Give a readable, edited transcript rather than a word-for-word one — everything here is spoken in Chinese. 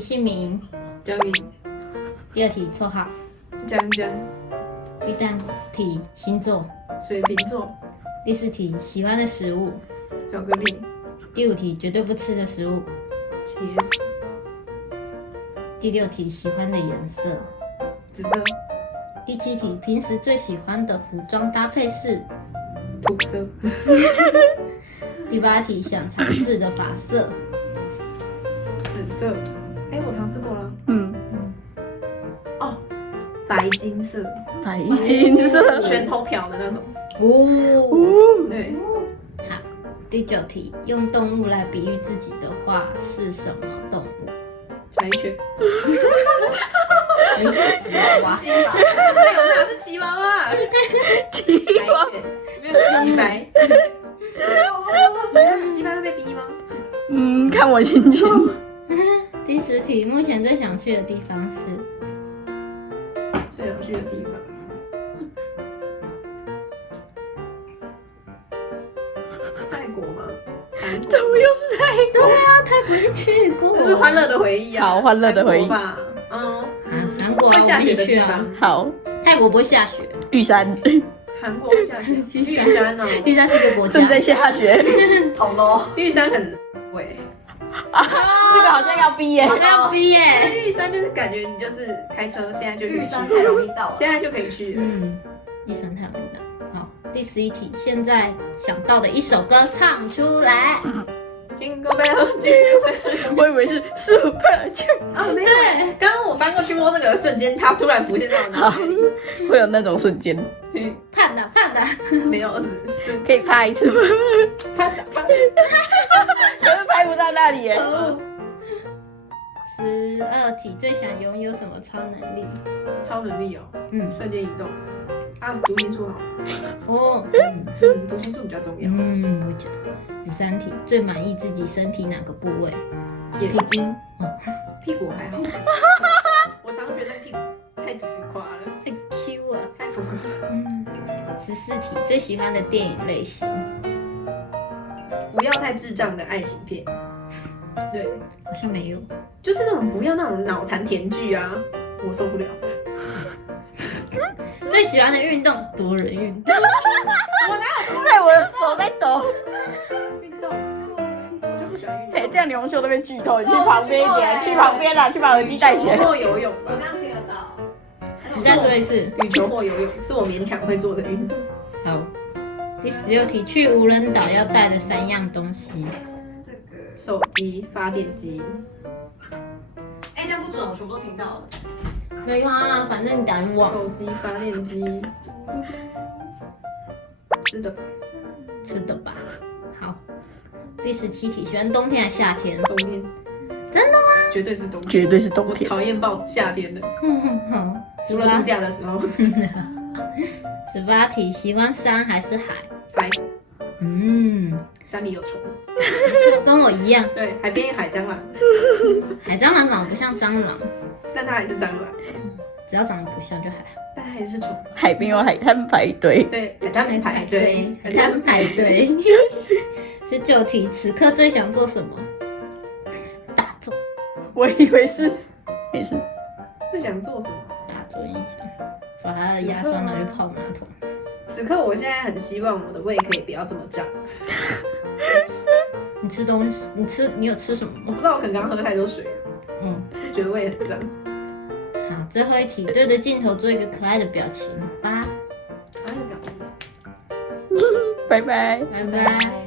题姓名，江云、第二题绰号，江江、第三题星座，水瓶座、第四题喜欢的食物，巧克力、第五题绝对不吃的食物，茄子、第六题喜欢的颜色，紫色、第七题平时最喜欢的服装搭配是，土色、第八题想尝试的发色，紫色。哎，我尝试过了。嗯，哦，白金色，白金色，拳头漂的那种。哦，对，好，第九题用动物来比喻自己的话是什么动物？柴犬。你就吉娃娃，鸡吧？没有，哪是吉娃娃？鸡柴犬，没有鸡白。鸡白会被逼吗？嗯，看我心情。第十题目前最想去的地方是，最想去的地方。泰国吗？韩国怎么又是泰国？泰国就去过，这是欢乐的回忆啊！好欢乐的回忆韩国吧？嗯，韩国啊会下雪的我们也去啊地方。好，泰国不会下雪，玉山韩国会下雪。玉山哦，玉山是一个国家正，在下雪，好 low，玉山很喂。这个好像要逼耶。好像要逼耶。玉山就是感觉你就是开车，现在就可以去玉山太容易到了。现在就可以去了。嗯，玉山太容易了。好，第11题，现在想到的一首歌唱出来。 Jingle bell, jingle bell。我以为是 Super Junior，啊，没有。对，刚刚我翻过去摸这个的瞬间，它突然浮现在我脑海里。会有那种瞬间，胖的胖的，没有，是可以拍一次吗？啪嗒啪嗒。可是拍不到那里耶。 12题，最想拥有什么超能力？超能力哦，嗯，瞬间移动。啊，读心术好。哦，读心术比较重要。我觉得。13题，最满意自己身体哪个部位？眼睛哦，屁股还好。我常觉得屁股太浮夸了，太 Q 了。太浮夸了。14题，最喜欢的电影类型？不要太智障的爱情片。对，好像没有。就是那种不要那种脑残甜剧啊，我受不了。最喜欢的运动？多人运动。害我的手在抖。运动，我就不喜欢运哎，动。这样刘秀那边剧透，你去旁边一点，去旁边啦，去把耳机戴起来。或游泳吧我，刚刚听得到。你再说一次。羽球或游泳是我勉强会做的运动。好。第16题，去无人岛要带的3样东西。这个，手机、发电机。哎，这样不准，我全部都听到了。没有啊，反正你等于忘。手机、发电机。是的，吃的吧。好。第17题，喜欢冬天还是夏天？冬天。真的吗？绝对是冬天。绝对是冬我天。讨厌爆夏天的，好。除了度假的时候。 18题，喜欢山还是海？海，山里有虫。跟我一样。对，海边海蟑螂，海蟑螂长得不像蟑螂，但它还是蟑螂，只要长得不像就还好。但它还是虫。海边有海滩排队，对，海滩排队，海滩排队。19题，此刻最想做什么？打坐。我以为是，没事。最想做什么？打坐印象，把他的牙刷拿去泡马桶。此刻我现在很希望我的胃可以不要这么胀。你吃东西，你有吃什么吗？我不知道，我可能刚喝太多水了，就觉得胃很胀。好，最后一题，对着镜头做一个可爱的表情吧。啊，那个表情。拜拜。拜拜。